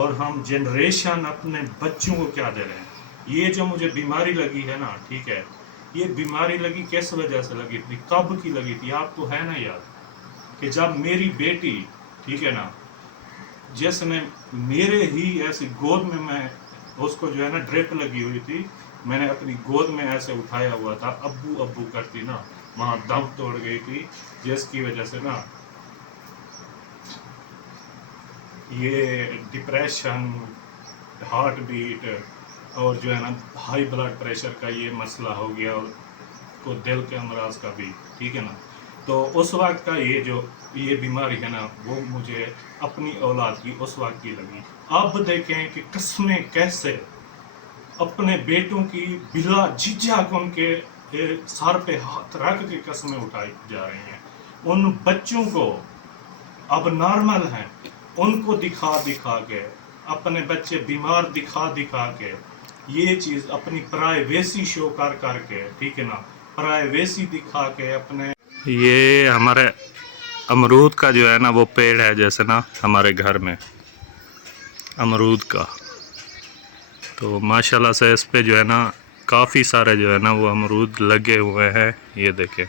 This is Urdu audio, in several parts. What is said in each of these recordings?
اور ہم جنریشن اپنے بچوں کو کیا دے رہے ہیں. یہ جو مجھے بیماری لگی ہے نا، ٹھیک ہے، یہ بیماری لگی کس وجہ سے لگی تھی، کب کی لگی تھی، آپ کو ہے نا یاد، کہ جب میری بیٹی، ٹھیک ہے نا، جس نے میرے ہی ایسی گود میں اس کو جو ہے نا ڈرپ لگی ہوئی تھی، میں نے اپنی گود میں ایسے اٹھایا ہوا تھا، ابو ابو کرتی نا، وہاں دم توڑ گئی تھی، جس کی وجہ سے نا یہ ڈپریشن، ہارٹ بیٹ اور جو ہے نا ہائی بلڈ پریشر کا یہ مسئلہ ہو گیا، اور کو دل کے امراض کا بھی، ٹھیک ہے نا. تو اس وقت کا یہ بیماری ہے نا، وہ مجھے اپنی اولاد کی اس وقت کی لگی. اب دیکھیں کہ قسمیں کیسے اپنے بیٹوں کی بلا جھجھک ان کے سر پہ ہاتھ رکھ کے قسمیں اٹھائی جا رہی ہیں. ان بچوں کو اب نارمل ہیں، ان کو دکھا دکھا کے، اپنے بچے بیمار دکھا دکھا کے، یہ چیز اپنی پرائیویسی شو کر کر کے، ٹھیک ہے نا، پرائیویسی دکھا کے اپنے. یہ ہمارے امرود کا جو ہے نا وہ پیڑ ہے، جیسے نا ہمارے گھر میں امرود کا، تو ماشاءاللہ سے اس پہ جو ہے نا کافی سارے جو ہے نا وہ امرود لگے ہوئے ہیں. یہ دیکھیں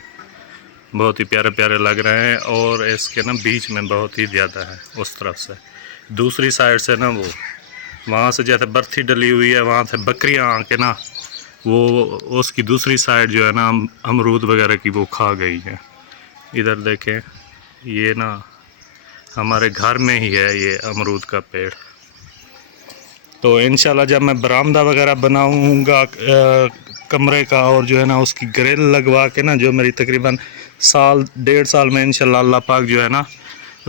بہت ہی پیارے پیارے لگ رہے ہیں، اور اس کے نا بیچ میں بہت ہی زیادہ ہے. اس طرف سے دوسری سائڈ سے نا وہ وہاں سے جیسے برتھی ڈلی ہوئی ہے، وہاں سے بکریاں آ کے نا وہ اس کی دوسری سائڈ جو ہے نا امرود وغیرہ کی وہ کھا گئی ہے. ادھر دیکھیں، یہ نا ہمارے گھر میں ہی ہے یہ امرود کا پیڑ. تو انشاءاللہ جب میں برآمدہ وغیرہ بناؤں گا کمرے کا، اور جو ہے نا اس کی گرل لگوا کے نا، جو میری تقریباً سال ڈیڑھ سال میں انشاءاللہ اللہ پاک جو ہے نا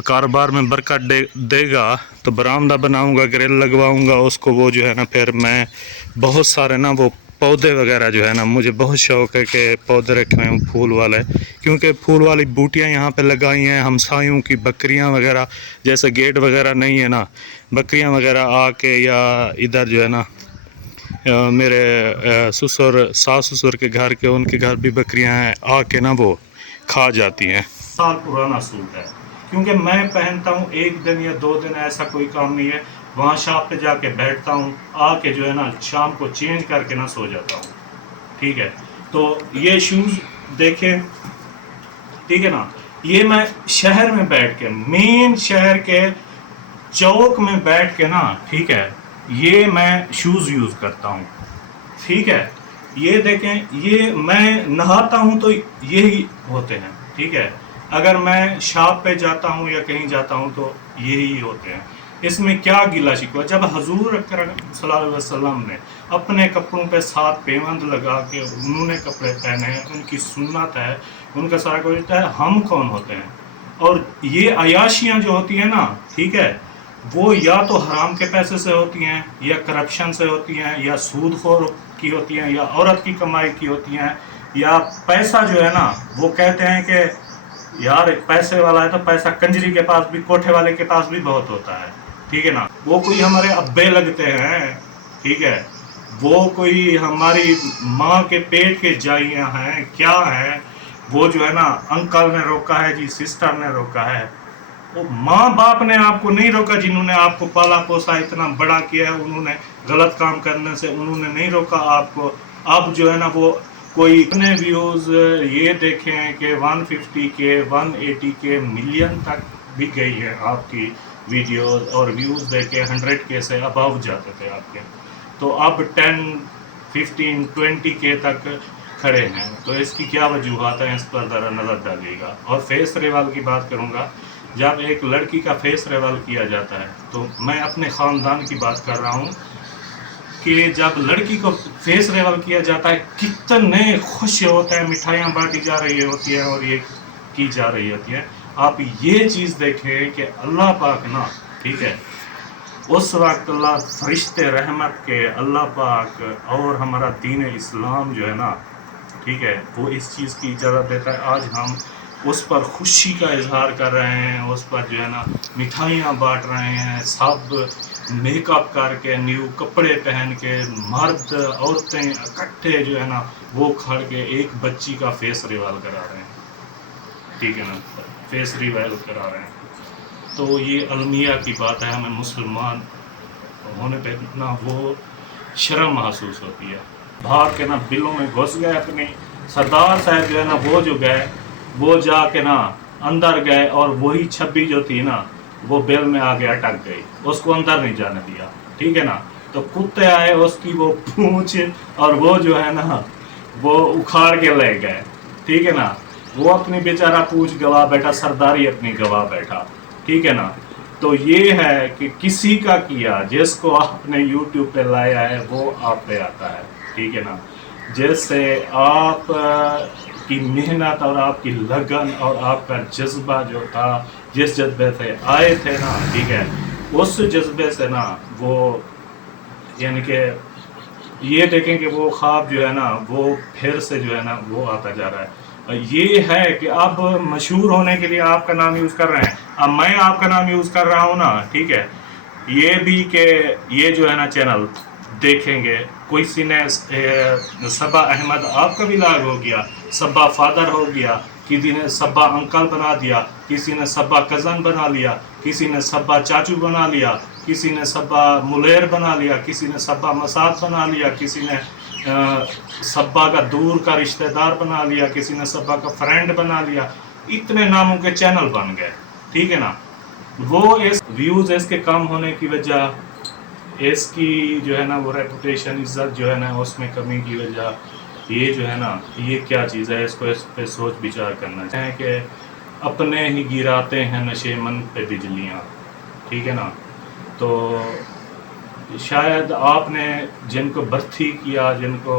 کاروبار میں برکت دے گا، تو برآمدہ بناؤں گا، گرل لگواؤں گا اس کو، وہ جو ہے نا پھر میں بہت سارے نا وہ پودے وغیرہ جو ہے نا، مجھے بہت شوق ہے کہ پودے رکھے ہوں پھول والے، کیونکہ پھول والی بوٹیاں یہاں پہ لگائی ہیں. ہمسایوں کی بکریاں وغیرہ، جیسے گیٹ وغیرہ نہیں ہے نا، بکریاں وغیرہ آ کے، یا ادھر جو ہے نا میرے سسر ساس سسر کے گھر کے، ان کے گھر بھی بکریاں ہیں، آ کے نا وہ کھا جاتی ہیں. سال پرانا سوٹ ہے، کیونکہ میں پہنتا ہوں 1 دن یا 2 دن، ایسا کوئی کام نہیں ہے. وہاں شاپ پہ جا کے بیٹھتا ہوں، آ کے جو ہے نا شام کو چینج کر کے نا سو جاتا ہوں. ٹھیک ہے، تو یہ شوز دیکھیں، ٹھیک ہے نا، یہ میں شہر میں بیٹھ کے، مین شہر کے چوک میں بیٹھ کے نا، ٹھیک ہے، یہ میں شوز یوز کرتا ہوں. ٹھیک ہے، یہ دیکھیں، یہ میں نہاتا ہوں تو یہی ہوتے ہیں. ٹھیک ہے، اگر میں شاپ پہ جاتا ہوں یا کہیں جاتا ہوں تو یہی ہوتے ہیں. اس میں کیا گلا شکوہ، جب حضور اکرم صلی اللہ علیہ وسلم نے اپنے کپڑوں پہ 7 پیوند لگا کے انہوں نے کپڑے پہنے ہیں، ان کی سنت ہے، ان کا سارا کچھ ہے. ہم کون ہوتے ہیں؟ اور یہ عیاشیاں جو ہوتی ہیں نا، ٹھیک ہے، وہ یا تو حرام کے پیسے سے ہوتی ہیں، یا کرپشن سے ہوتی ہیں، یا سود خور کی ہوتی ہیں، یا عورت کی کمائی کی ہوتی ہیں، یا پیسہ جو ہے نا، وہ کہتے ہیں کہ یار پیسے والا ہے تو پیسہ کنجری کے پاس بھی، کوٹھے والے کے پاس بھی بہت ہوتا ہے. ٹھیک ہے نا، وہ کوئی ہمارے ابے لگتے ہیں، ٹھیک ہے، وہ کوئی ہماری ماں کے پیٹ کے جائیاں ہیں، کیا ہے وہ جو ہے نا انکل نے روکا ہے جی، سسٹر نے روکا ہے. وہ ماں باپ نے آپ کو نہیں روکا، جنہوں نے آپ کو پالا پوسا اتنا بڑا کیا ہے، انہوں نے غلط کام کرنے سے انہوں نے نہیں روکا آپ کو. اب جو ہے نا وہ کوئی اتنے ویوز یہ دیکھیں کہ 150 کے 180 کے ملین تک بھی گئی ہے آپ کی ویڈیوز، اور ویوز دیکھے 100 کے سے اباؤ جاتے تھے آپ کے، تو اب 10 15 20 کے تک کھڑے ہیں. تو اس کی کیا وجوہات ہیں، اس پر ذرا نظر ڈالیے گا. اور فیس ریوال کی بات کروں گا، جب ایک لڑکی کا فیس ریوال کیا جاتا ہے، تو میں اپنے خاندان کی بات کر رہا ہوں کہ جب لڑکی کو فیس ریوال کیا جاتا ہے، کتنے خوش ہوتے ہیں، مٹھائیاں بانٹی جا رہی ہوتی ہیں، اور یہ کی جا رہی ہوتی ہے. آپ یہ چیز دیکھیں کہ اللہ پاک نا، ٹھیک ہے، اس وقت اللہ فرشتے رحمت کے، اللہ پاک اور ہمارا دین اسلام جو ہے نا، ٹھیک ہے، وہ اس چیز کی اجازت دیتا ہے. آج ہم اس پر خوشی کا اظہار کر رہے ہیں، اس پر جو ہے نا مٹھائیاں بانٹ رہے ہیں، سب میک اپ کر کے، نیو کپڑے پہن کے، مرد عورتیں اکٹھے جو ہے نا وہ کھڑ کے ایک بچی کا فیس ریوال کرا رہے ہیں. ٹھیک ہے نا، فیس ریوال کرا رہے ہیں. تو یہ المیہ کی بات ہے، ہمیں مسلمان ہونے پہ نا وہ شرم محسوس ہوتی ہے. بھاگ کے نا بلوں میں گھس گئے اپنی. سردار صاحب جو ہے نا وہ جو گئے وہ جا کے نا اندر گئے اور وہی چھبی جو تھی نا وہ بل میں آگے اٹک گئی, اس کو اندر نہیں جانے دیا, ٹھیک ہے نا. تو کتے آئے اس کی وہ پونچھ اور وہ جو ہے نا وہ اکھاڑ کے لے گئے, ٹھیک ہے نا. وہ اپنی بیچارہ پونچھ گوا بیٹھا, سرداری اپنی گوا بیٹھا, ٹھیک ہے نا. تو یہ ہے کہ کسی کا کیا جس کو آپ نے یوٹیوب پہ لایا ہے وہ آپ پہ آتا ہے, ٹھیک ہے نا. جیسے آپ کی محنت اور آپ کی لگن اور آپ کا جذبہ جو تھا, جس جذبے سے آئے تھے نا, ٹھیک ہے, اس جذبے سے نا وہ یعنی کہ یہ دیکھیں کہ وہ خواب جو ہے نا وہ پھر سے جو ہے نا وہ آتا جا رہا ہے. یہ ہے کہ اب مشہور ہونے کے لیے آپ کا نام یوز کر رہے ہیں, اب میں آپ کا نام یوز کر رہا ہوں نا, ٹھیک ہے. یہ بھی کہ یہ جو ہے نا چینل دیکھیں گے, کوئی سی نے صبا احمد آپ کا بھی لاگ ہو گیا, صبا فادر ہو گیا, کسی نے صبا انکل بنا دیا, کسی نے صبا کزن بنا لیا, کسی نے صبا چاچو بنا لیا, کسی نے صبا ملیر بنا لیا, کسی نے صبا مسات بنا لیا, کسی نے صبا کا دور کا رشتہ دار بنا لیا, کسی نے صبا کا فرینڈ بنا لیا. اتنے ناموں کے چینل بن گئے, ٹھیک ہے نا. وہ اس ویوز اس کے کم ہونے کی وجہ, اس کی جو ہے نا وہ ریپوٹیشن عزت جو ہے نا اس میں کمی کی وجہ, یہ جو ہے نا یہ کیا چیز ہے, اس کو اس پہ سوچ بچار کرنا چاہیے کہ اپنے ہی گراتے ہیں نشے من پہ بجلیاں, ٹھیک ہے نا. تو شاید آپ نے جن کو بھرتی کیا, جن کو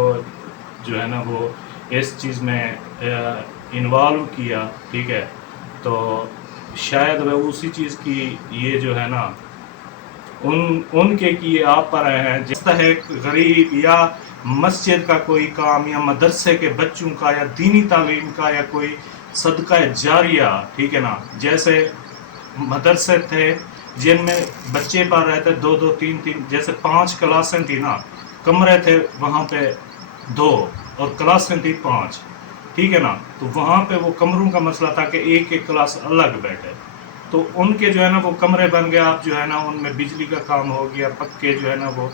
جو ہے نا وہ اس چیز میں انوالو کیا, ٹھیک ہے, تو شاید وہ اسی چیز کی یہ جو ہے نا ان کے کیے آپ پر رہے ہیں. جس طرح غریب یا مسجد کا کوئی کام یا مدرسے کے بچوں کا یا دینی تعلیم کا یا کوئی صدقہ جاریہ, ٹھیک ہے نا. جیسے مدرسے تھے جن میں بچے پڑھ رہے تھے 2-2 3-3, جیسے 5 کلاسیں تھی نا, کمرے تھے وہاں پہ 2 اور کلاسیں تھی 5, ٹھیک ہے نا. تو وہاں پہ وہ کمروں کا مسئلہ تھا کہ ایک ایک کلاس الگ بیٹھے, تو ان کے جو ہے نا وہ کمرے بن گیا, اب جو ہے نا ان میں بجلی کا کام ہو گیا, پکے جو ہے نا وہ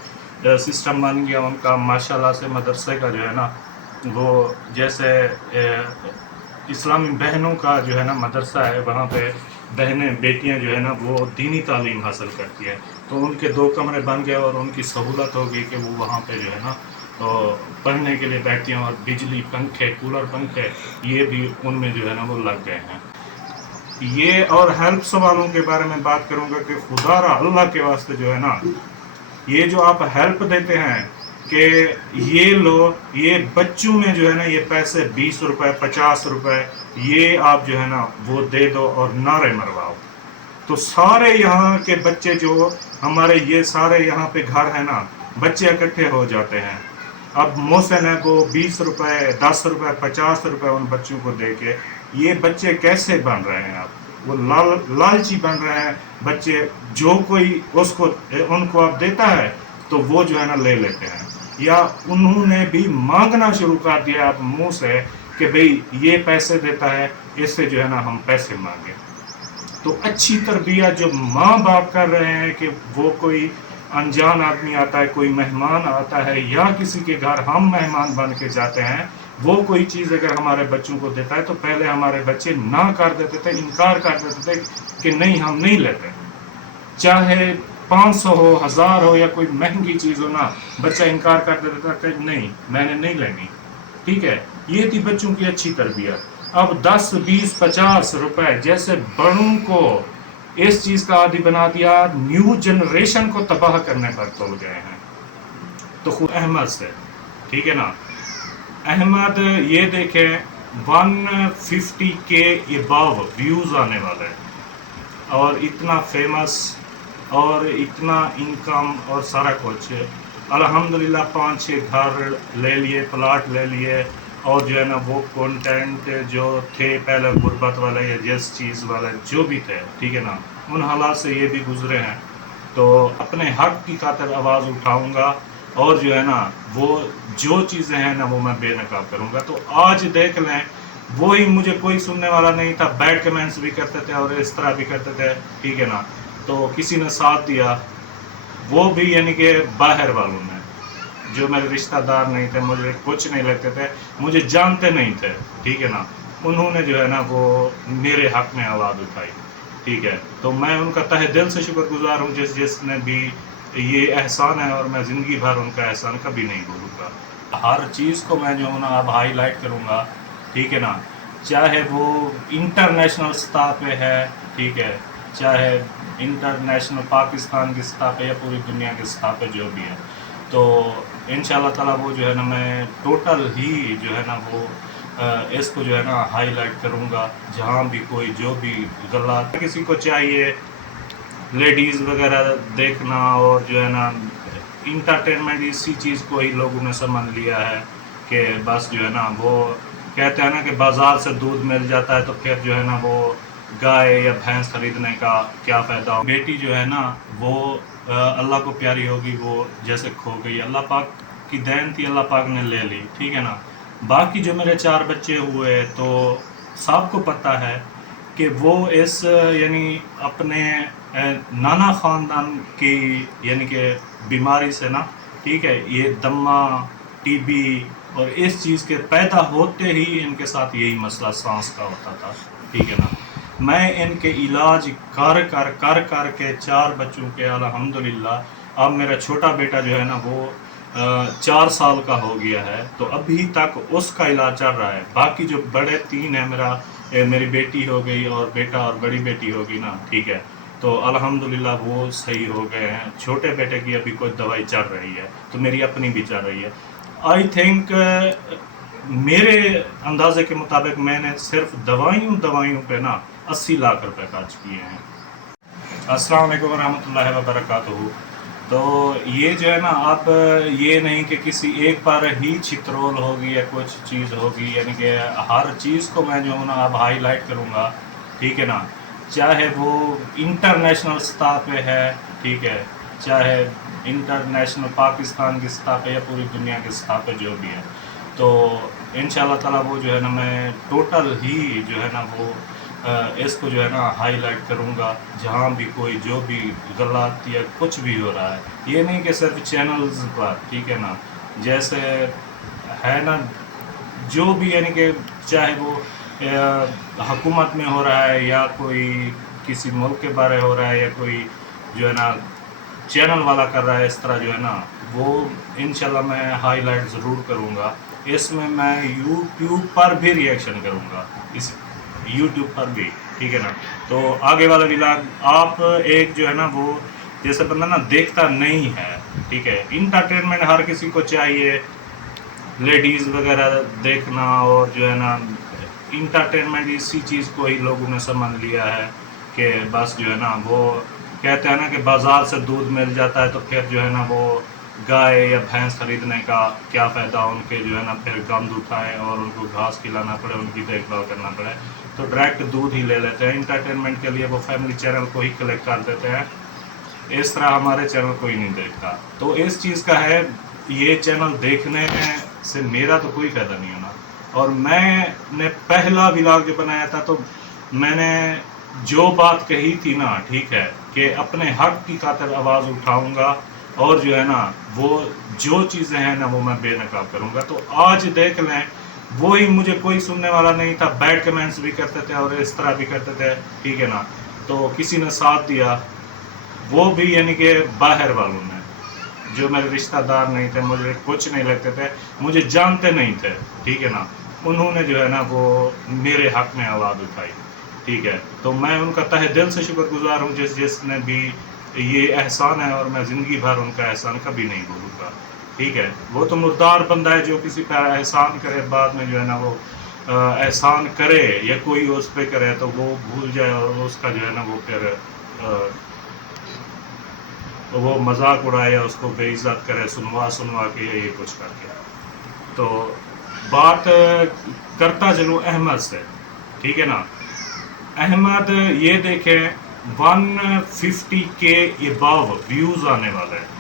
سسٹم بن گیا ان کا ماشاءاللہ سے. مدرسے کا جو ہے نا وہ جیسے اسلامی بہنوں کا جو ہے نا مدرسہ ہے, وہاں پہ بہنیں بیٹیاں جو ہے نا وہ دینی تعلیم حاصل کرتی ہے, تو ان کے 2 کمرے بن گئے اور ان کی سہولت ہو گئی کہ وہ وہاں پہ جو ہے نا پڑھنے کے لیے بیٹھتی ہیں, اور بجلی پنکھے کولر پنکھے یہ بھی ان میں جو ہے نا وہ لگ گئے ہیں. یہ اور ہیلپ سوالوں کے بارے میں بات کروں گا کہ خدا را اللہ کے واسطے جو ہے نا یہ جو آپ ہیلپ دیتے ہیں کہ یہ لو, یہ بچوں میں جو ہے نا یہ پیسے 20 روپے 50 روپے یہ آپ جو ہے نا وہ دے دو اور نعرے مرواؤ, تو سارے یہاں کے بچے جو ہمارے یہ سارے یہاں پہ گھر ہیں نا, بچے اکٹھے ہو جاتے ہیں. اب محسن ہے کو 20 روپے 10 روپے 50 روپے ان بچوں کو دے کے یہ بچے کیسے بن رہے ہیں, آپ وہ لالچی بن رہے ہیں بچے. جو کوئی اس کو ان کو اب دیتا ہے تو وہ جو ہے نا لے لیتے ہیں, یا انہوں نے بھی مانگنا شروع کر دیا اب منہ سے کہ بھئی یہ پیسے دیتا ہے اس سے جو ہے نا ہم پیسے مانگیں. تو اچھی تربیت جو ماں باپ کر رہے ہیں کہ وہ کوئی انجان آدمی آتا ہے, کوئی مہمان آتا ہے, یا کسی کے گھر ہم مہمان بن کے جاتے ہیں, وہ کوئی چیز اگر ہمارے بچوں کو دیتا ہے تو پہلے ہمارے بچے نہ کر دیتے تھے, انکار کر دیتے تھے کہ نہیں ہم نہیں لیتے, چاہے 500 ہو 1000 ہو یا کوئی مہنگی چیز ہو نا, بچہ انکار کر دیتا تھا کہ نہیں میں نے نہیں لینی, ٹھیک ہے. یہ تھی بچوں کی اچھی تربیت. اب 10 20 50 روپے جیسے بڑوں کو اس چیز کا عادی بنا دیا, نیو جنریشن کو تباہ کرنے پر تل گئے ہیں. تو خود احمد سے, ٹھیک ہے نا, احمد یہ دیکھیں 150 کے اباو ویوز آنے والے اور اتنا فیمس اور اتنا انکم اور سارا کچھ, الحمدللہ 5-6 گھر لے لیے, پلاٹ لے لیے, اور جو ہے نا وہ کنٹینٹ جو تھے پہلے غربت والے یا جس چیز والے جو بھی تھے, ٹھیک ہے نا, ان حالات سے یہ بھی گزرے ہیں. تو اپنے حق کی خاطر آواز اٹھاؤں گا, اور جو ہے نا وہ جو چیزیں ہیں نا وہ میں بے نقاب کروں گا. تو آج دیکھ لیں, وہی مجھے کوئی سننے والا نہیں تھا, بیڈ کمنٹس بھی کرتے تھے اور اس طرح بھی کرتے تھے, ٹھیک ہے نا. تو کسی نے ساتھ دیا, وہ بھی یعنی کہ باہر والوں نے، جو میرے رشتہ دار نہیں تھے، مجھے کچھ نہیں لگتے تھے، مجھے جانتے نہیں تھے، ٹھیک ہے نا، انہوں نے جو ہے نا وہ میرے حق میں آواز اٹھائی، ٹھیک ہے. تو میں ان کا تہ دل سے شکر گزار ہوں جس نے بھی یہ احسان ہے، اور میں زندگی بھر ان کا احسان کبھی نہیں بھولوں گا. ہر چیز کو میں جو ہوں نا اب ہائی لائٹ کروں گا، ٹھیک ہے نا، چاہے وہ انٹرنیشنل سطح پہ ہے، ٹھیک ہے، چاہے انٹرنیشنل پاکستان کی سطح پہ یا پوری دنیا کی سطح پہ جو بھی ہے. تو انشاءاللہ تعالیٰ وہ جو ہے نا میں ٹوٹل ہی جو ہے نا وہ اس کو جو ہے نا ہائی لائٹ کروں گا. جہاں بھی کوئی جو بھی غلط، کسی کو چاہیے لیڈیز وغیرہ دیکھنا اور جو ہے نا انٹرٹینمنٹ، اسی چیز کو ہی لوگوں نے سمجھ لیا ہے کہ بس جو ہے نا وہ کہتے ہیں نا کہ بازار سے دودھ مل جاتا ہے تو پھر جو ہے نا وہ گائے یا بھینس خریدنے کا کیا فائدہ ہو. بیٹی جو ہے نا وہ اللہ کو پیاری ہوگی، وہ جیسے کھو گئی، اللہ پاک کی دین تھی، اللہ پاک نے لے لی، ٹھیک ہے نا. باقی جو میرے 4 بچے ہوئے تو سب کو پتہ ہے کہ وہ اس یعنی اپنے نانا خاندان کی یعنی کہ بیماری سے نا، ٹھیک ہے، یہ دمہ، ٹی بی اور اس چیز کے پیدا ہوتے ہی ان کے ساتھ یہی مسئلہ سانس کا ہوتا تھا، ٹھیک ہے نا. میں ان کے علاج کر کے 4 بچوں کے الحمدللہ اب میرا چھوٹا بیٹا جو ہے نا وہ 4 سال کا ہو گیا ہے، تو ابھی تک اس کا علاج چل رہا ہے. باقی جو بڑے 3 ہیں، میری بیٹی ہو گئی اور بیٹا اور بڑی بیٹی ہوگی نا، ٹھیک ہے، تو الحمدللہ وہ صحیح ہو گئے ہیں. چھوٹے بیٹے کی ابھی کوئی دوائی چل رہی ہے، تو میری اپنی بھی چل رہی ہے. آئی تھنک میرے اندازے کے مطابق میں نے صرف دوائیوں پہ نا 80 لاکھ روپے خرچ کیے ہیں. السلام علیکم ورحمۃ اللہ وبرکاتہ. تو یہ جو ہے نا اب یہ نہیں کہ کسی ایک پر ہی چھترول ہوگی یا کچھ چیز ہوگی، یعنی کہ ہر چیز کو میں جو ہوں نا اب ہائی لائٹ کروں گا، ٹھیک ہے نا، چاہے وہ انٹرنیشنل سطح پہ ہے، ٹھیک ہے، چاہے انٹرنیشنل پاکستان کی سطح پہ یا پوری دنیا کی سطح پہ جو بھی ہے. تو انشاءاللہ تعالیٰ وہ جو ہے نا میں ٹوٹل ہی جو ہے نا وہ اس کو جو ہے نا ہائی لائٹ کروں گا. جہاں بھی کوئی جو بھی غلط یا کچھ بھی ہو رہا ہے، یہ نہیں کہ صرف چینلز پر، ٹھیک ہے نا، جیسے ہے نا جو بھی یعنی کہ چاہے وہ حکومت میں ہو رہا ہے یا کوئی کسی ملک کے بارے ہو رہا ہے یا کوئی جو ہے نا چینل والا کر رہا ہے، اس طرح جو ہے نا وہ انشاءاللہ میں ہائی لائٹ ضرور کروں گا. اس میں یوٹیوب پر بھی ریئیکشن کروں گا، اس یوٹیوب پر بھی، ٹھیک ہے نا. تو آگے والا ولاگ آپ ایک جو ہے نا وہ جیسے بندہ نا دیکھتا نہیں ہے، ٹھیک ہے، انٹرٹینمنٹ ہر کسی کو چاہیے لیڈیز وغیرہ دیکھنا اور جو ہے نا انٹرٹینمنٹ، اسی چیز کو ہی لوگوں نے سمجھ لیا ہے کہ بس جو ہے نا وہ کہتے ہیں نا کہ بازار سے دودھ مل جاتا ہے تو پھر جو ہے نا وہ گائے یا بھینس خریدنے کا کیا فائدہ، ان کے جو ہے نا پھر گند اٹھائے اور ان کو گھاس کھلانا پڑے، ان کی دیکھ بھال کرنا پڑے، تو ڈائریکٹ دودھ ہی لے لیتے ہیں. انٹرٹینمنٹ کے لیے وہ فیملی چینل کو ہی کلیکٹ کر دیتے ہیں، اس طرح ہمارے چینل کوئی نہیں دیکھتا. تو اس چیز کا ہے، یہ چینل دیکھنے سے میرا تو کوئی فائدہ نہیں ہونا. اور میں نے پہلا ولاگ جو بنایا تھا تو میں نے جو بات کہی تھی نا، ٹھیک ہے، کہ اپنے حق کی خاطر آواز اٹھاؤں گا اور جو ہے نا وہ جو چیزیں ہیں نا وہ میں بے نقاب کروں گا. تو آج دیکھ لیں، وہی مجھے کوئی سننے والا نہیں تھا، بیڈ کمنٹس بھی کرتے تھے اور اس طرح بھی کرتے تھے، ٹھیک ہے نا. تو کسی نے ساتھ دیا، وہ بھی یعنی کہ باہر والوں نے، جو میرے رشتہ دار نہیں تھے، مجھے کچھ نہیں لگتے تھے، مجھے جانتے نہیں تھے، ٹھیک ہے نا، انہوں نے جو ہے نا وہ میرے حق میں آواز اٹھائی، ٹھیک ہے. تو میں ان کا تہ دل سے شکر گزار ہوں جس نے بھی یہ احسان ہے، اور میں زندگی بھر ان کا احسان کبھی نہیں بھولوں گا، ٹھیک ہے. وہ تو مردار بندہ ہے جو کسی پہ احسان کرے، بعد میں جو ہے نا وہ احسان کرے یا کوئی اس پہ کرے تو وہ بھول جائے اور اس کا جو ہے نا وہ پھر وہ مذاق اڑائے یا اس کو بے عزت کرے سنوا کے یا یہ کچھ کر کے. تو بات کرتا چلوں احمد سے، ٹھیک ہے نا. احمد یہ دیکھیں 150 کے اباو ویوز آنے والے ہیں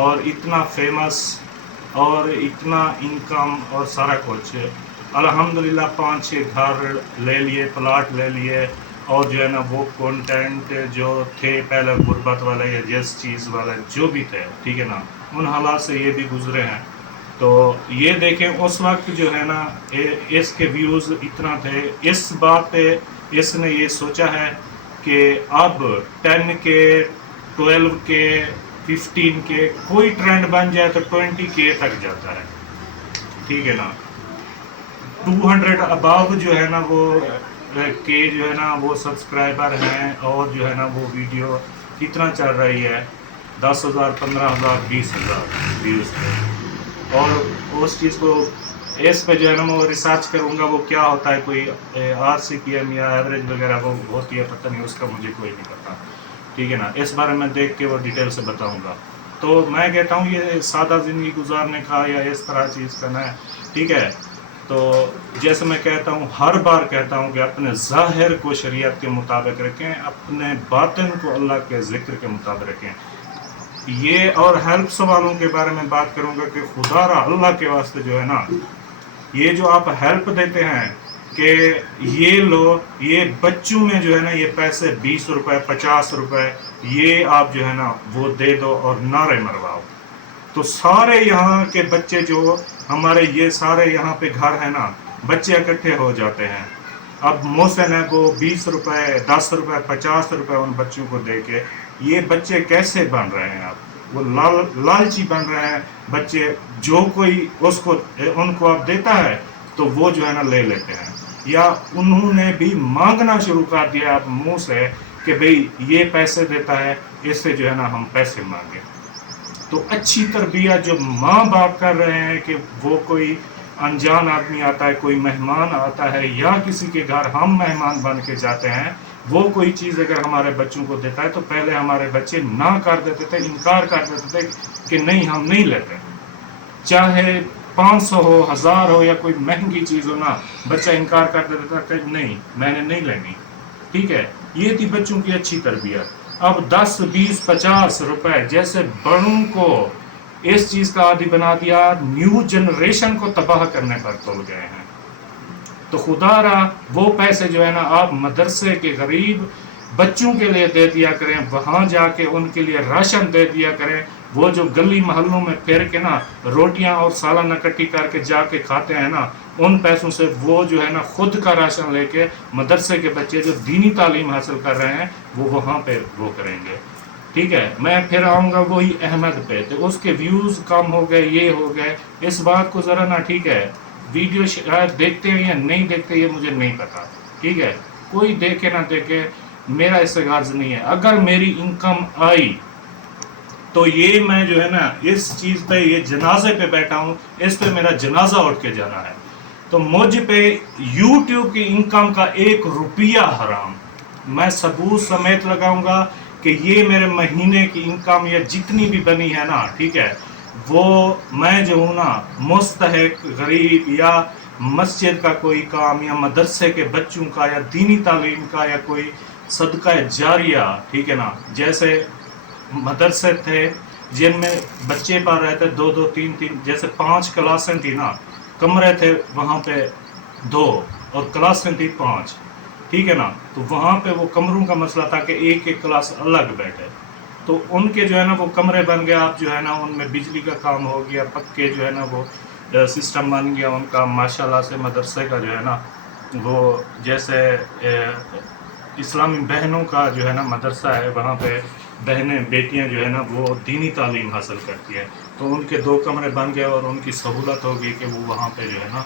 اور اتنا فیمس اور اتنا انکم اور سارا کچھ، الحمدللہ 5-6 گھر لے لیے، پلاٹ لے لیے اور جو ہے نا وہ کنٹینٹ جو تھے پہلے غربت والے یا جس چیز والے جو بھی تھے، ٹھیک ہے نا، ان حالات سے یہ بھی گزرے ہیں. تو یہ دیکھیں اس وقت جو ہے نا اس کے ویوز اتنا تھے، اس بات پہ اس نے یہ سوچا ہے کہ اب 10 کے 12 کے 15 کے کوئی ٹرینڈ بن جائے تو 20 کے تک جاتا ہے، ٹھیک ہے نا. 200 اباو جو ہے نا وہ کے جو ہے نا وہ سبسکرائبر ہیں، اور جو ہے نا وہ ویڈیو کتنا چل رہی ہے، 10,000 15,000 20,000 ویوز پہ. اور اس چیز کو اس پہ جو ہے نا میں ریسرچ کروں گا وہ کیا ہوتا ہے، کوئی RCPM یا ایوریج وغیرہ وہ ہوتی ہے، پتہ نہیں، اس کا مجھے کوئی نہیں پتا، ٹھیک ہے نا. اس بارے میں دیکھ کے وہ ڈیٹیل سے بتاؤں گا. تو میں کہتا ہوں یہ سادہ زندگی گزارنے کا یا اس طرح چیز کرنا ہے، ٹھیک ہے. تو جیسے میں کہتا ہوں، ہر بار کہتا ہوں کہ اپنے ظاہر کو شریعت کے مطابق رکھیں، اپنے باطن کو اللہ کے ذکر کے مطابق رکھیں. یہ اور ہیلپ والوں کے بارے میں بات کروں گا کہ خدا را اللہ کے واسطے جو ہے نا، یہ جو آپ ہیلپ دیتے ہیں کہ یہ لو، یہ بچوں میں جو ہے نا یہ پیسے 20 روپے 50 روپے یہ آپ جو ہے نا وہ دے دو اور نعرے مرواؤ. تو سارے یہاں کے بچے جو ہمارے یہ سارے یہاں پہ گھر ہیں نا، بچے اکٹھے ہو جاتے ہیں. اب محسن ہے وہ 20 روپے 10 روپے 50 روپے ان بچوں کو دے کے یہ بچے کیسے بن رہے ہیں؟ اب وہ لالچی بن رہے ہیں بچے. جو کوئی ان کو اب دیتا ہے تو وہ جو ہے نا لے لیتے ہیں، یا انہوں نے بھی مانگنا شروع کر دیا اب منہ سے کہ بھئی یہ پیسے دیتا ہے، اس سے جو ہے نا ہم پیسے مانگیں. تو اچھی تربیت جو ماں باپ کر رہے ہیں کہ وہ کوئی انجان آدمی آتا ہے، کوئی مہمان آتا ہے، یا کسی کے گھر ہم مہمان بن کے جاتے ہیں، وہ کوئی چیز اگر ہمارے بچوں کو دیتا ہے تو پہلے ہمارے بچے نہ کر دیتے تھے، انکار کر دیتے تھے کہ نہیں ہم نہیں لیتے. چاہے 500 ہو 1000 ہو یا کوئی مہنگی چیز ہو نا، بچہ انکار کر دیتا تھا کہ نہیں میں نے نہیں لینی، ٹھیک ہے. یہ تھی بچوں کی اچھی تربیت. اب 10 20 50 روپے جیسے بڑوں کو اس چیز کا عادی بنا دیا، نیو جنریشن کو تباہ کرنے پر تل گئے ہیں. تو خدا را وہ پیسے جو ہے نا آپ مدرسے کے غریب بچوں کے لیے دے دیا کریں، وہاں جا کے ان کے لیے راشن دے دیا کریں. وہ جو گلی محلوں میں پھر کے نا روٹیاں اور سالن اکٹھی کر کے جا کے کھاتے ہیں نا، ان پیسوں سے وہ جو ہے نا خود کا راشن لے کے مدرسے کے بچے جو دینی تعلیم حاصل کر رہے ہیں وہ وہاں پہ وہ کریں گے، ٹھیک ہے. میں پھر آؤں گا وہی احمد پہ. تو اس کے ویوز کم ہو گئے، یہ ہو گئے، اس بات کو ذرا نا، ٹھیک ہے، ویڈیو شاید دیکھتے ہیں یا نہیں دیکھتے یہ مجھے نہیں پتا، ٹھیک ہے. کوئی دیکھے نہ دیکھے میرا اس سے غرض نہیں ہے. اگر میری انکم آئی تو یہ میں جو ہے نا اس چیز پہ، یہ جنازے پہ بیٹھا ہوں، اس پہ میرا جنازہ اٹھ کے جانا ہے. تو مجھ پہ یوٹیوب کی انکم کا 1 روپیہ حرام. میں ثبوت سمیت لگاؤں گا کہ یہ میرے مہینے کی انکم یا جتنی بھی بنی ہے نا، ٹھیک ہے، وہ میں جو ہوں نا مستحق غریب یا مسجد کا کوئی کام یا مدرسے کے بچوں کا یا دینی تعلیم کا یا کوئی صدقہ جاریہ، ٹھیک ہے نا. جیسے مدرسے تھے جن میں بچے پڑھ رہے تھے 2 2 3 3، جیسے 5 کلاسیں تھی نا، کمرے تھے وہاں پہ 2 اور کلاسیں تھی 5، ٹھیک ہے نا. تو وہاں پہ وہ کمروں کا مسئلہ تھا کہ ایک ایک کلاس الگ بیٹھے. تو ان کے جو ہے نا وہ کمرے بن گیا. اب جو ہے نا ان میں بجلی کا کام ہو گیا، پکے جو ہے نا وہ سسٹم بن گیا ان کا. ماشاءاللہ سے مدرسے کا جو ہے نا وہ جیسے اسلامی بہنوں کا جو ہے نا مدرسہ ہے، وہاں پہ بہنیں بیٹیاں جو ہے نا وہ دینی تعلیم حاصل کرتی ہے. تو ان کے 2 کمرے بن گئے اور ان کی سہولت ہو گئی کہ وہ وہاں پہ جو ہے نا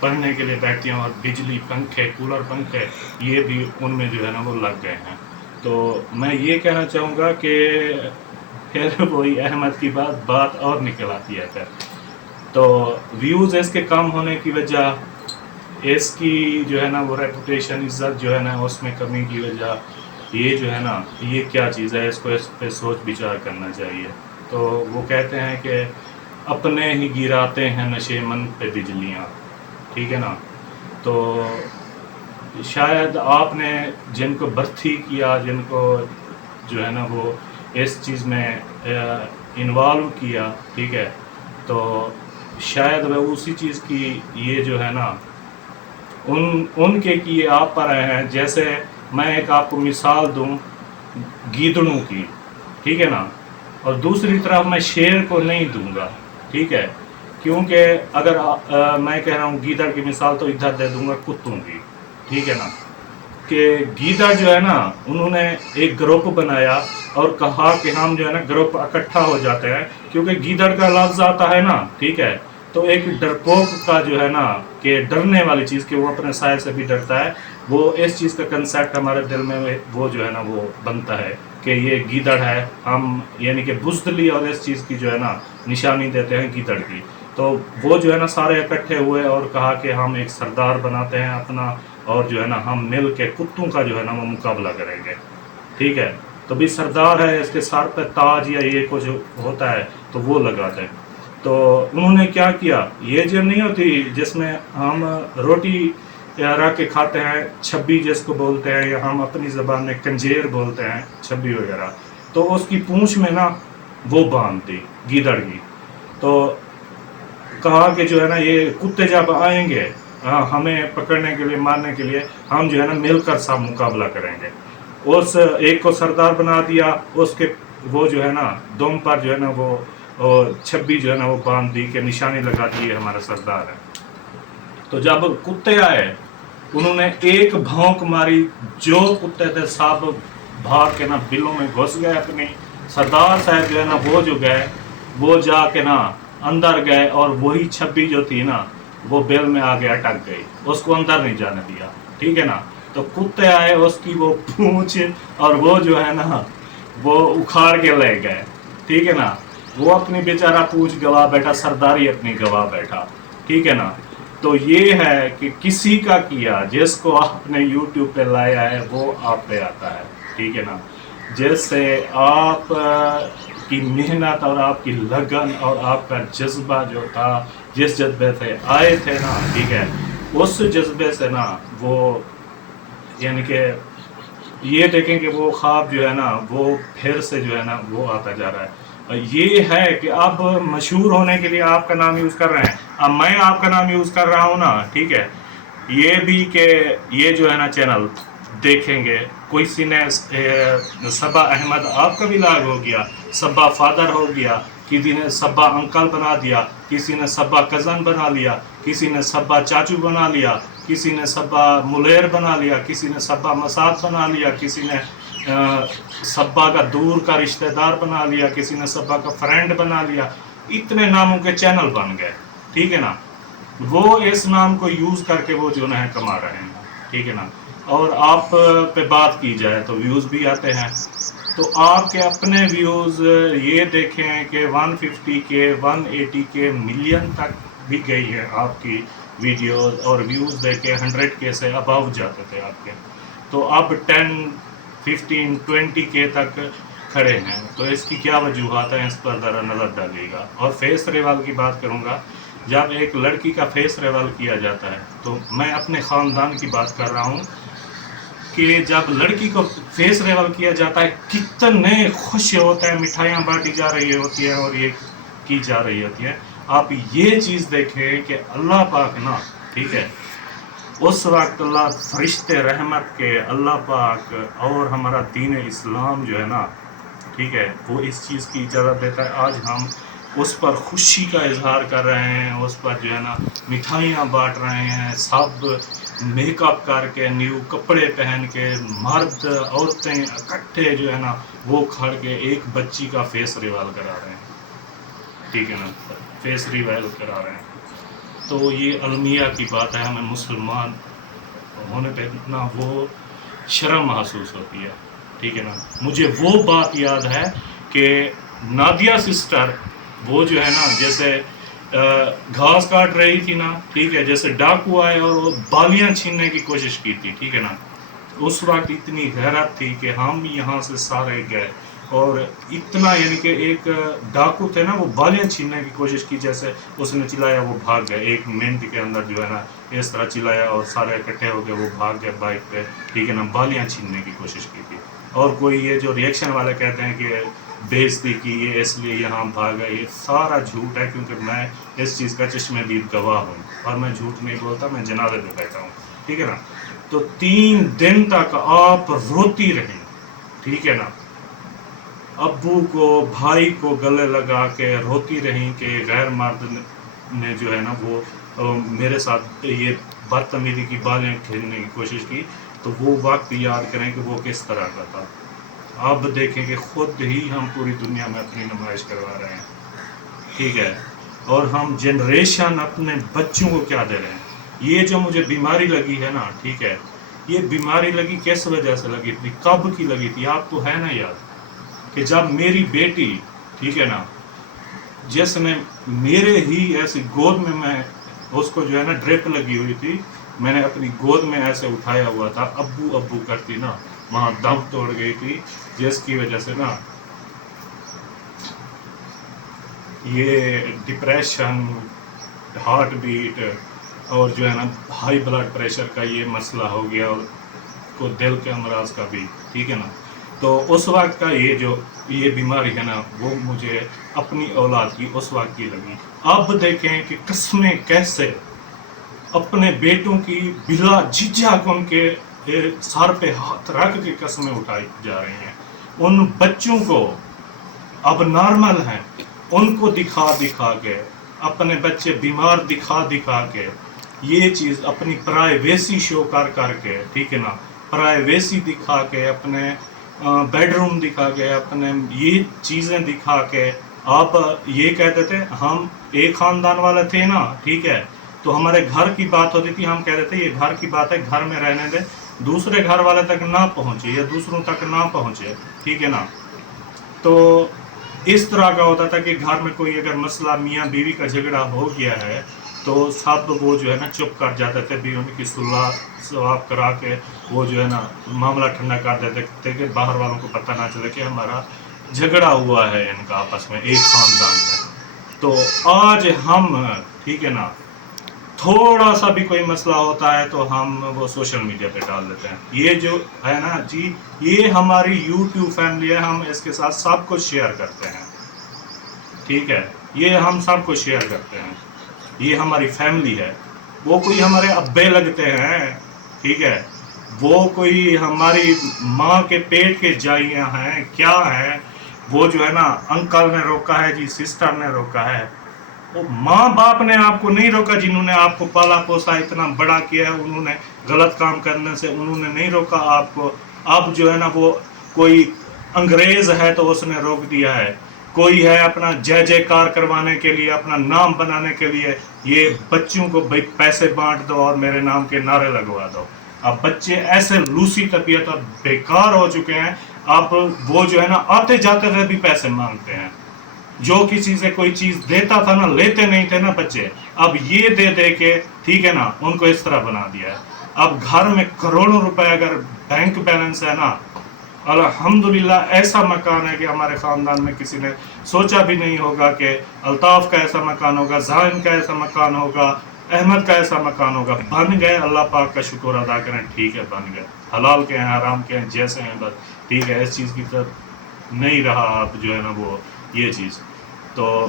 پڑھنے کے لیے بیٹھتی ہیں. اور بجلی پنکھے کولر پنکھے یہ بھی ان میں جو ہے نا وہ لگ گئے ہیں. تو میں یہ کہنا چاہوں گا کہ پھر وہی احمد کی بات اور نکل آتی ہے پھر. تو ویوز اس کے کم ہونے کی وجہ، اس کی جو ہے نا وہ ریپوٹیشن عزت جو ہے نا اس میں کمی کی وجہ، یہ جو ہے نا یہ کیا چیز ہے، اس پہ سوچ بچار کرنا چاہیے. تو وہ کہتے ہیں کہ اپنے ہی گراتے ہیں نشے من پہ بجلیاں، ٹھیک ہے نا. تو شاید آپ نے جن کو برتھی کیا، جن کو جو ہے نا وہ اس چیز میں انوالو کیا، ٹھیک ہے، تو شاید وہ اسی چیز کی یہ جو ہے نا ان کے کیے آپ پر آئے ہیں. جیسے میں ایک آپ کو مثال دوں گیدڑوں کی، ٹھیک ہے نا، اور دوسری طرف میں شیر کو نہیں دوں گا، ٹھیک ہے، کیونکہ اگر میں کہہ رہا ہوں گیدڑ کی مثال تو ادھر دے دوں گا کتوں کی، ٹھیک ہے نا، کہ گیدڑ جو ہے نا انہوں نے ایک گروپ بنایا اور کہا کہ ہم جو ہے نا گروپ اکٹھا ہو جاتے ہیں، کیونکہ گیدڑ کا لفظ آتا ہے نا، ٹھیک ہے، تو ایک ڈرپوک کا جو ہے نا کہ ڈرنے والی چیز کہ وہ اپنے سائے سے بھی ڈرتا ہے، وہ اس چیز کا کنسیپٹ ہمارے دل میں وہ جو ہے نا وہ بنتا ہے کہ یہ گیدڑ ہے، ہم یعنی کہ بزدلی اور اس چیز کی جو ہے نا نشانی دیتے ہیں گیدڑ کی. تو وہ جو ہے نا سارے اکٹھے ہوئے اور کہا کہ ہم ایک سردار بناتے ہیں اپنا، اور جو ہے نا ہم مل کے کتوں کا جو ہے نا وہ مقابلہ کریں گے، ٹھیک ہے. تو بھی سردار ہے، اس کے سر پہ تاج یا یہ کچھ ہوتا ہے تو وہ لگاتے ہیں. تو انہوں نے کیا کیا، یہ جو نہیں ہوتی جس میں ہم روٹی رکھ کے کھاتے ہیں، چھبی جس کو بولتے ہیں، یا ہم اپنی زبان میں کنجیر بولتے ہیں، چھبی وغیرہ، تو اس کی پونچھ میں نا وہ باندھ دی گیدڑ کی. تو کہا کہ جو ہے نا یہ کتے جب آئیں گے ہمیں پکڑنے کے لیے مارنے کے لیے، ہم جو ہے نا مل کر سب مقابلہ کریں گے. اس ایک کو سردار بنا دیا، اس کے وہ جو ہے نا دم پر جو ہے نا وہ چھبی جو ہے نا وہ باندھ دی کہ نشانی لگا دی یہ ہمارا سردار ہے. تو جب کتے آئے انہوں نے ایک بھونک ماری، جو کتے تھے سب بھاگ کے نا بلوں میں گھس گئے اپنی. سردار صاحب جو ہے نا وہ جو گئے وہ جا کے نا اندر گئے، اور وہی چھبی جو تھی نا وہ بل میں آگے اٹک گئی، اس کو اندر نہیں جانے دیا، ٹھیک ہے نا. تو کتے آئے، اس کی وہ پونچھ اور وہ جو ہے نا وہ اکھاڑ کے لے گئے، ٹھیک ہے نا. وہ اپنی بیچارہ پونچھ گوا بیٹھا، سرداری اپنی گوا بیٹھا، ٹھیک ہے نا. تو یہ ہے کہ کسی کا کیا جس کو آپ نے یوٹیوب پہ لایا ہے وہ آپ پہ آتا ہے، ٹھیک ہے نا. جس سے آپ کی محنت اور آپ کی لگن اور آپ کا جذبہ جو تھا، جس جذبے سے آئے تھے نا، ٹھیک ہے، اس جذبے سے نا وہ یعنی کہ یہ دیکھیں کہ وہ خواب جو ہے نا وہ پھر سے جو ہے نا وہ آتا جا رہا ہے. یہ ہے کہ اب مشہور ہونے کے لیے آپ کا نام یوز کر رہے ہیں، اب میں آپ کا نام یوز کر رہا ہوں نا، ٹھیک ہے. یہ بھی کہ یہ جو ہے نا چینل دیکھیں گے، کوئی سی نے صبا احمد آپ کا بھی لاگ ہو گیا، صبا فادر ہو گیا، کسی نے صبا انکل بنا دیا، کسی نے صبا کزن بنا لیا، کسی نے صبا چاچو بنا لیا، کسی نے صبا ملیر بنا لیا، کسی نے صبا مساد بنا لیا، کسی نے صبا کا دور کا رشتہ دار بنا لیا، کسی نے صبا کا فرینڈ بنا لیا. اتنے ناموں کے چینل بن گئے، ٹھیک ہے نا. وہ اس نام کو یوز کر کے وہ جو ہے کما رہے ہیں، ٹھیک ہے نا. اور آپ پہ بات کی جائے تو ویوز بھی آتے ہیں. تو آپ کے اپنے ویوز یہ دیکھیں کہ 150 کے 180 کے ملین تک بھی گئی ہے آپ کی ویڈیوز، اور ویوز دیکھے 100 کے سے اباؤ جاتے تھے آپ کے. تو اب 10 15 20 کے تک کھڑے ہیں. تو اس کی کیا وجوہات ہیں، اس پر ذرا نظر ڈالیے گا. اور فیس ریوال کی بات کروں گا، جب ایک لڑکی کا فیس ریوال کیا جاتا ہے تو میں اپنے خاندان کی بات کر رہا ہوں کہ جب لڑکی کو فیس ریوال کیا جاتا ہے کتنے خوش ہوتے ہیں، مٹھائیاں بانٹی جا رہی ہوتی ہیں اور یہ کی جا رہی ہوتی ہے. آپ یہ چیز دیکھیں کہ اللہ پاک نا، ٹھیک ہے، اس وقت اللہ فرشتے رحمت کے، اللہ پاک اور ہمارا دین اسلام جو ہے نا، ٹھیک ہے، وہ اس چیز کی اجازت دیتا ہے. آج ہم اس پر خوشی کا اظہار کر رہے ہیں، اس پر جو ہے نا مٹھائیاں بانٹ رہے ہیں، سب میک اپ کر کے، نیو کپڑے پہن کے، مرد عورتیں اکٹھے جو ہے نا وہ کھڑ کے ایک بچی کا فیس ریوال کرا رہے ہیں، ٹھیک ہے نا، فیس ریوال کرا رہے ہیں. تو یہ المیہ کی بات ہے، ہمیں مسلمان ہونے پہ اتنا وہ شرم محسوس ہوتی ہے، ٹھیک ہے نا. مجھے وہ بات یاد ہے کہ نادیہ سسٹر وہ جو ہے نا جیسے گھاس کاٹ رہی تھی نا، ٹھیک ہے، جیسے ڈاکو آئے اور وہ بالیاں چھیننے کی کوشش کی تھی، ٹھیک ہے نا. اس وقت اتنی غیرت تھی کہ ہم یہاں سے سارے گئے، اور اتنا یعنی کہ ایک ڈاکو تھے نا وہ بالیاں چھیننے کی کوشش کی، جیسے اس نے چلایا وہ بھاگ گئے، 1 منٹ کے اندر جو ہے نا اس طرح چلایا اور سارے اکٹھے ہو کے وہ بھاگ گئے بائک پہ، ٹھیک ہے نا، بالیاں چھیننے کی کوشش کی تھی. اور کوئی یہ جو ریئیکشن والے کہتے ہیں کہ بےعزتی کی یہ اس لیے یہاں بھاگا، یہ سارا جھوٹ ہے، کیونکہ میں اس چیز کا چشم دید گواہ ہوں اور میں جھوٹ نہیں بولتا، میں جنازے پہ بیٹھا ہوں. ٹھیک ہے نا. تو 3 دن تک آپ روتی رہیں, ٹھیک ہے نا, ابو کو بھائی کو گلے لگا کے روتی رہیں کہ غیر مرد نے جو ہے نا وہ میرے ساتھ یہ بدتمیزی کی بالیں کھیلنے کی کوشش کی. تو وہ وقت یاد کریں کہ وہ کس طرح کا تھا. اب دیکھیں کہ خود ہی ہم پوری دنیا میں اپنی نمائش کروا رہے ہیں, ٹھیک ہے, اور ہم جنریشن اپنے بچوں کو کیا دے رہے ہیں. یہ جو مجھے بیماری لگی ہے نا, ٹھیک ہے, یہ بیماری لگی کس وجہ سے لگی تھی, کب کی لگی تھی, آپ کو ہے نا یاد, کہ جب میری بیٹی, ٹھیک ہے نا, جس نے میرے ہی ایسی گود میں اس کو جو ہے نا ڈرپ لگی ہوئی تھی, میں نے اپنی گود میں ایسے اٹھایا ہوا تھا, ابو ابو کرتی نا, وہاں دم توڑ گئی تھی, جس کی وجہ سے نا یہ ڈپریشن, ہارٹ بیٹ اور جو ہے نا ہائی بلڈ پریشر کا یہ مسئلہ ہو گیا, اور کو دل کے امراض کا بھی, ٹھیک ہے نا. تو اس وقت کا یہ بیماری ہے نا, وہ مجھے اپنی اولاد کی اس وقت کی لگی. اب دیکھیں کہ قسمیں کیسے اپنے بیٹوں کی بلا جھجھک ان کے سر پہ ہاتھ رکھ کے قسمیں اٹھائی جا رہی ہیں. ان بچوں کو اب نارمل ہیں, ان کو دکھا دکھا کے, اپنے بچے بیمار دکھا دکھا کے, یہ چیز اپنی پرائیویسی شو کر کے, ٹھیک ہے نا, پرائیویسی دکھا کے, اپنے بیڈ روم دکھا کے, اپنے یہ چیزیں دکھا کے, آپ یہ کہتے تھے ہم ایک خاندان والے تھے نا, ٹھیک ہے, تو ہمارے گھر کی بات ہوتی تھی, ہم کہتے تھے یہ گھر کی بات ہے, گھر میں رہنے دیں, دوسرے گھر والے تک نہ پہنچے یا دوسروں تک نہ پہنچے, ٹھیک ہے نا. تو اس طرح کا ہوتا تھا کہ گھر میں کوئی اگر مسئلہ میاں بیوی کا جھگڑا ہو گیا ہے تو سب وہ جو ہے نا چپ کر جاتے تھے, بھی ان کی صلح ثواب کرا کے وہ جو ہے نا معاملہ ٹھنڈا کر دیتے تھے کہ باہر والوں کو پتہ نہ چلے کہ ہمارا جھگڑا ہوا ہے ان کا آپس میں ایک خاندان میں. تو آج ہم, ٹھیک ہے نا, تھوڑا سا بھی کوئی مسئلہ ہوتا ہے تو ہم وہ سوشل میڈیا پہ ڈال دیتے ہیں. یہ جو ہے نا جی, یہ ہماری یوٹیوب فیملی ہے, ہم اس کے ساتھ سب کچھ شیئر کرتے ہیں, ٹھیک ہے, یہ ہم سب کچھ شیئر کرتے ہیں, یہ ہماری فیملی ہے. وہ کوئی ہمارے ابے لگتے ہیں, ٹھیک ہے, وہ کوئی ہماری ماں کے پیٹ کے جائیاں ہیں, کیا ہے, وہ جو ہے نا انکل نے روکا ہے جی, سسٹر نے روکا ہے, وہ ماں باپ نے آپ کو نہیں روکا, جنہوں نے آپ کو پالا پوسا اتنا بڑا کیا ہے, انہوں نے غلط کام کرنے سے انہوں نے نہیں روکا آپ کو. اب جو ہے نا وہ کوئی انگریز ہے تو اس نے روک دیا ہے, کوئی ہے اپنا جے کار کروانے کے لیے, اپنا نام بنانے کے لیے, یہ بچوں کو پیسے بانٹ دو اور میرے نام کے نعرے لگوا دو. اب بچے ایسے لوسی طبیعت اور بیکار ہو چکے ہیں, اب وہ جو ہے نا آتے جاتے ہوئے بھی پیسے مانگتے ہیں. جو کسی سے کوئی چیز دیتا تھا نا, لیتے نہیں تھے نا بچے, اب یہ دے دے کے, ٹھیک ہے نا, ان کو اس طرح بنا دیا ہے. اب گھر میں کروڑوں روپے اگر بینک بیلنس ہے نا, الحمدللہ ایسا مکان ہے کہ ہمارے خاندان میں کسی نے سوچا بھی نہیں ہوگا کہ الطاف کا ایسا مکان ہوگا, ذہن کا ایسا مکان ہوگا, احمد کا ایسا مکان ہوگا. بن گئے, اللہ پاک کا شکر ادا کریں, ٹھیک ہے, بن گئے, حلال کے ہیں حرام کے ہیں جیسے ہیں بس, ٹھیک ہے, اس چیز کی طرف نہیں رہا آپ جو ہے نا وہ یہ چیز. تو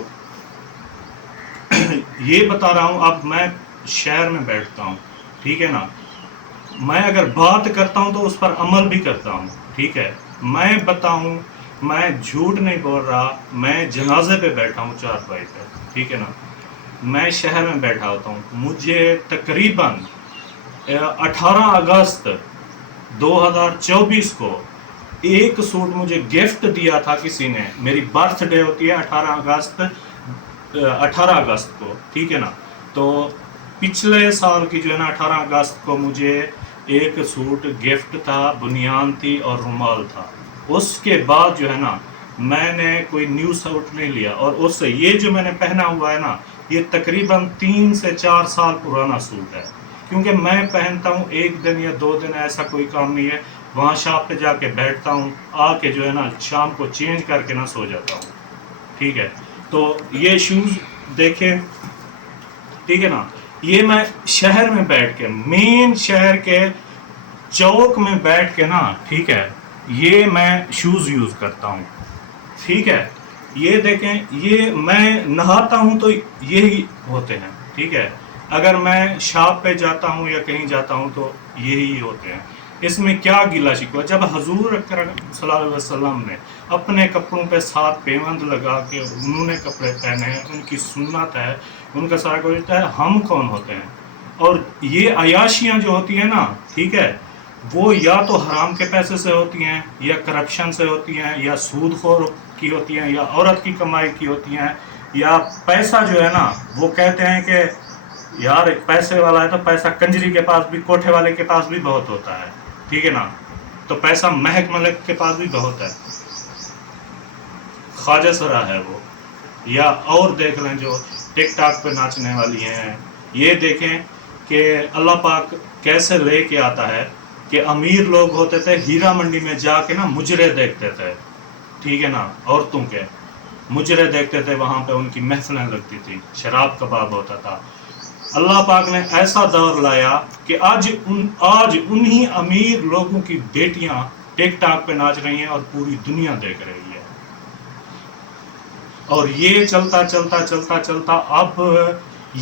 یہ بتا رہا ہوں, اب میں شہر میں بیٹھتا ہوں, ٹھیک ہے نا, میں اگر بات کرتا ہوں تو اس پر عمل بھی کرتا ہوں, ٹھیک ہے, میں بتاؤں, میں جھوٹ نہیں بول رہا, میں جنازے پہ بیٹھا ہوں چارپائی پہ, ٹھیک ہے نا, میں شہر میں بیٹھا ہوتا ہوں. مجھے تقریباً 18 اگست 2024 کو ایک سوٹ مجھے گفٹ دیا تھا کسی نے, میری برتھ ڈے ہوتی ہے 18 اگست کو, ٹھیک ہے نا. تو پچھلے سال کی جو ہے نا 18 اگست کو مجھے ایک سوٹ گفٹ تھا, بنیان تھی اور رومال تھا. اس کے بعد جو ہے نا میں نے کوئی نیو سوٹ نہیں لیا, اور اس سے یہ جو میں نے پہنا ہوا ہے نا, یہ تقریباً 3 سے 4 سال پرانا سوٹ ہے, کیونکہ میں پہنتا ہوں 1 دن یا 2 دن, ایسا کوئی کام نہیں ہے. وہاں شاپ پہ جا کے بیٹھتا ہوں, آ کے جو ہے نا شام کو چینج کر کے نا سو جاتا ہوں, ٹھیک ہے. تو یہ شوز دیکھیں, ٹھیک ہے نا, یہ میں شہر میں بیٹھ کے, مین شہر کے چوک میں بیٹھ کے نا, ٹھیک ہے, یہ میں شوز یوز کرتا ہوں, ٹھیک ہے. یہ دیکھیں, یہ میں نہاتا ہوں تو یہی ہوتے ہیں, ٹھیک ہے. اگر میں شاپ پہ جاتا ہوں یا کہیں جاتا ہوں تو یہی ہوتے ہیں. اس میں کیا گلا شکوہ؟ جب حضور اکرم صلی اللہ علیہ وسلم نے اپنے کپڑوں پہ 7 پیوند لگا کے انہوں نے کپڑے پہنے ہیں، ان کی سنت ہے، ان کا سارا کچھ ہے، ہم کون ہوتے ہیں؟ اور یہ عیاشیاں جو ہوتی ہیں نا، ٹھیک ہے، وہ یا تو حرام کے پیسے سے ہوتی ہیں، یا کرپشن سے ہوتی ہیں، یا سود خور کی ہوتی ہیں، یا عورت کی کمائی کی ہوتی ہیں، یا پیسہ جو ہے نا، وہ کہتے ہیں کہ یار پیسے والا ہے تو پیسہ کنجری کے پاس بھی، کوٹھے والے کے پاس بھی بہت ہوتا ہے، ٹھیک ہے نا، تو پیسہ مہک ملک کے پاس بھی بہت ہے، خواجہ سرا ہے وہ. یا اور دیکھ لیں جو ٹک ٹاک پہ ناچنے والی ہیں، یہ دیکھیں کہ اللہ پاک کیسے لے کے آتا ہے کہ امیر لوگ ہوتے تھے ہیرا منڈی میں جا کے نا مجرے دیکھتے تھے، ٹھیک ہے نا، عورتوں کے مجرے دیکھتے تھے، وہاں پہ ان کی محفلیں لگتی تھی، شراب کباب ہوتا تھا. اللہ پاک نے ایسا دور لایا کہ آج انہی امیر لوگوں کی بیٹیاں ٹک ٹاک پہ ناچ رہی ہیں اور پوری دنیا دیکھ رہی ہے. اور یہ چلتا چلتا چلتا چلتا اب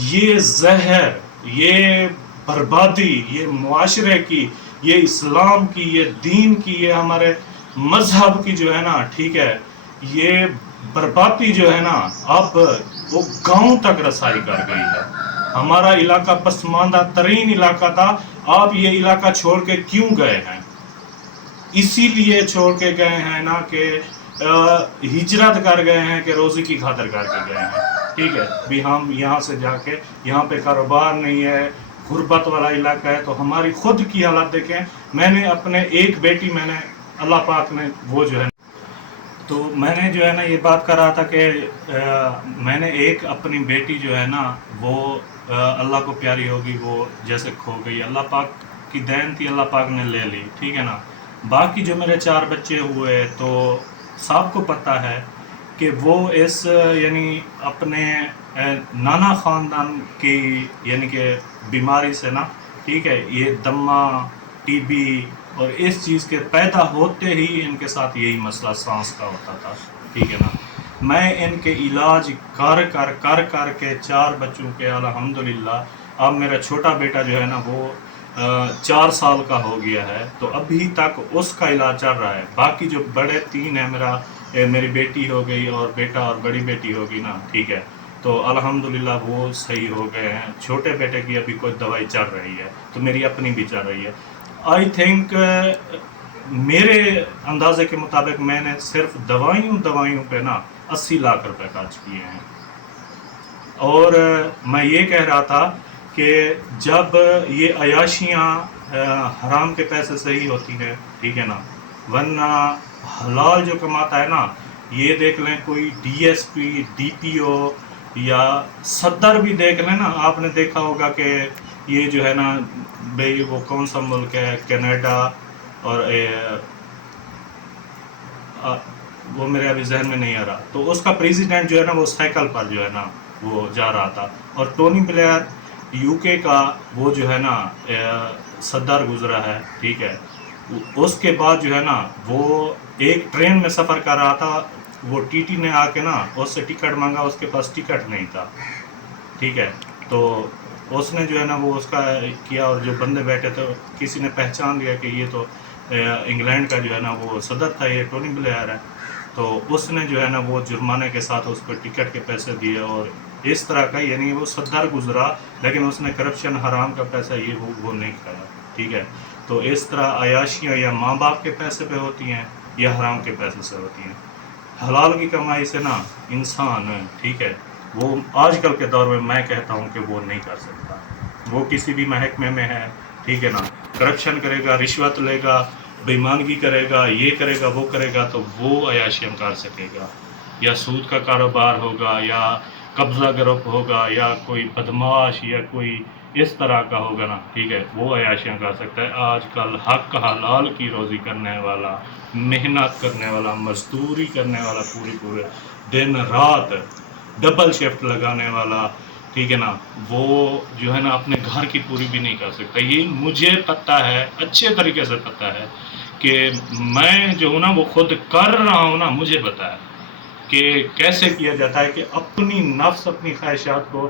یہ زہر، یہ بربادی، یہ معاشرے کی، یہ اسلام کی، یہ دین کی، یہ ہمارے مذہب کی جو ہے نا، ٹھیک ہے، یہ بربادی جو ہے نا، اب وہ گاؤں تک رسائی کر گئی ہے. ہمارا علاقہ پسماندہ ترین علاقہ تھا، آپ یہ علاقہ چھوڑ کے کیوں گئے ہیں؟ اسی لیے چھوڑ کے گئے ہیں نا کہ ہجرت کر گئے ہیں، کہ روزی کی خاطر کر کے گئے ہیں، ٹھیک ہے. بھی ہم یہاں سے جا کے، یہاں پہ کاروبار نہیں ہے، غربت والا علاقہ ہے، تو ہماری خود کی حالت دیکھیں. میں نے اپنے ایک بیٹی، میں نے اللہ پاک نے وہ جو ہے، تو میں نے جو ہے نا یہ بات کر رہا تھا کہ میں نے ایک اپنی بیٹی جو ہے نا، وہ اللہ کو پیاری ہوگی، وہ جیسے کھو گئی، اللہ پاک کی دین تھی، اللہ پاک نے لے لی، ٹھیک ہے نا. باقی جو میرے 4 بچے ہوئے تو سب کو پتہ ہے کہ وہ اس یعنی اپنے نانا خاندان کی یعنی کہ بیماری سے نا، ٹھیک ہے، یہ دمہ، ٹی بی اور اس چیز کے پیدا ہوتے ہی ان کے ساتھ یہی مسئلہ سانس کا ہوتا تھا، ٹھیک ہے نا. میں ان کے علاج کر کے 4 بچوں کے الحمدللہ، اب میرا چھوٹا بیٹا جو ہے نا وہ 4 سال کا ہو گیا ہے، تو ابھی تک اس کا علاج چل رہا ہے. باقی جو بڑے 3 ہیں، میری بیٹی ہو گئی اور بیٹا اور بڑی بیٹی ہوگی نا، ٹھیک ہے، تو الحمدللہ وہ صحیح ہو گئے ہیں. چھوٹے بیٹے کی ابھی کوئی دوائی چل رہی ہے، تو میری اپنی بھی چل رہی ہے. آئی تھنک میرے اندازے کے مطابق میں نے صرف دوائیوں پہ نا 80 لاکھ روپے خرچ کیے ہیں. اور میں یہ کہہ رہا تھا کہ جب یہ عیاشیاں حرام کے پیسے سے ہی ہوتی ہیں، ٹھیک ہے نا، ورنہ حلال جو کماتا ہے نا، یہ دیکھ لیں کوئی D S P, D P O یا صدر بھی دیکھ لیں نا، آپ نے دیکھا ہوگا کہ یہ جو ہے نا بھئی وہ کون سا ملک ہے، کینیڈا، اور وہ میرے ابھی ذہن میں نہیں آ رہا، تو اس کا پریزیڈنٹ جو ہے نا وہ سائیکل پر جو ہے نا وہ جا رہا تھا. اور ٹونی بلیئر یو کے کا وہ جو ہے نا صدر گزرا ہے، ٹھیک ہے، اس کے بعد جو ہے نا وہ ایک ٹرین میں سفر کر رہا تھا، وہ ٹی ٹی نے آ کے نا اس سے ٹکٹ مانگا، اس کے پاس ٹکٹ نہیں تھا، ٹھیک ہے، تو اس نے جو ہے نا وہ اس کا کیا، اور جو بندے بیٹھے تھے کسی نے پہچان لیا کہ یہ تو انگلینڈ کا جو ہے نا وہ صدر تھا، یہ ٹونی بلیئر ہے، تو اس نے جو ہے نا وہ جرمانے کے ساتھ اس کو ٹکٹ کے پیسے دیے. اور اس طرح کا یعنی وہ صدر گزرا، لیکن اس نے کرپشن، حرام کا پیسہ یہ وہ نہیں کھایا، ٹھیک ہے. تو اس طرح عیاشیاں یا ماں باپ کے پیسے پہ ہوتی ہیں یا حرام کے پیسے سے ہوتی ہیں. حلال کی کمائی سے نا انسان، ٹھیک ہے، وہ آج کل کے دور میں کہتا ہوں کہ وہ نہیں کر سکتا. وہ کسی بھی محکمے میں ہے، ٹھیک ہے نا، کرپشن کرے گا، رشوت لے گا، بےایمانگی کرے گا، یہ کرے گا، وہ کرے گا، تو وہ عیاشیاں کر سکے گا. یا سود کا کاروبار ہوگا، یا قبضہ گروپ ہوگا، یا کوئی بدماش یا کوئی اس طرح کا ہوگا نا، ٹھیک ہے، وہ عیاشیاں کر سکتا ہے. آج کل حق حلال کی روزی کرنے والا، محنت کرنے والا، مزدوری کرنے والا، پورے دن رات ڈبل شفٹ لگانے والا، ٹھیک ہے نا، وہ جو ہے نا اپنے گھر کی پوری بھی نہیں کر سکتا. یہ مجھے پتہ ہے، اچھے طریقے سے پتہ ہے کہ میں جو ہوں نا وہ خود کر رہا ہوں نا، مجھے پتہ ہے کہ کیسے کیا جاتا ہے کہ اپنی نفس، اپنی خواہشات کو